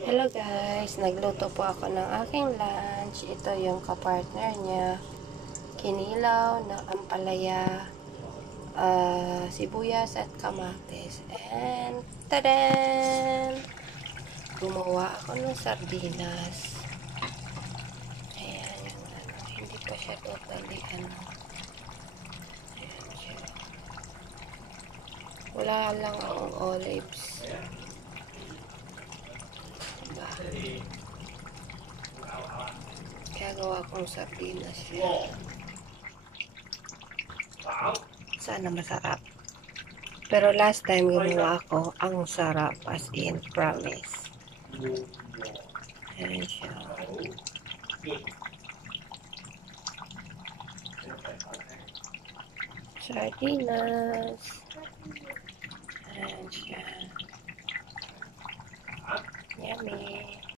Hello guys, nagluto po ako ng aking lunch. Ito yung kapartner niya. Kinilaw na ampalaya, sibuyas at kamatis. And tadan! Gumawa ako ng sardinas. Ayan yung hindi pa siya totally Ayan siya. Wala lang akong olives. Kaya gawa kong sardinas siya. Sana masarap. Pero last time gumawa ako, ang sarap as in, promise. Ayan siya. Sardinas. Ayan siya.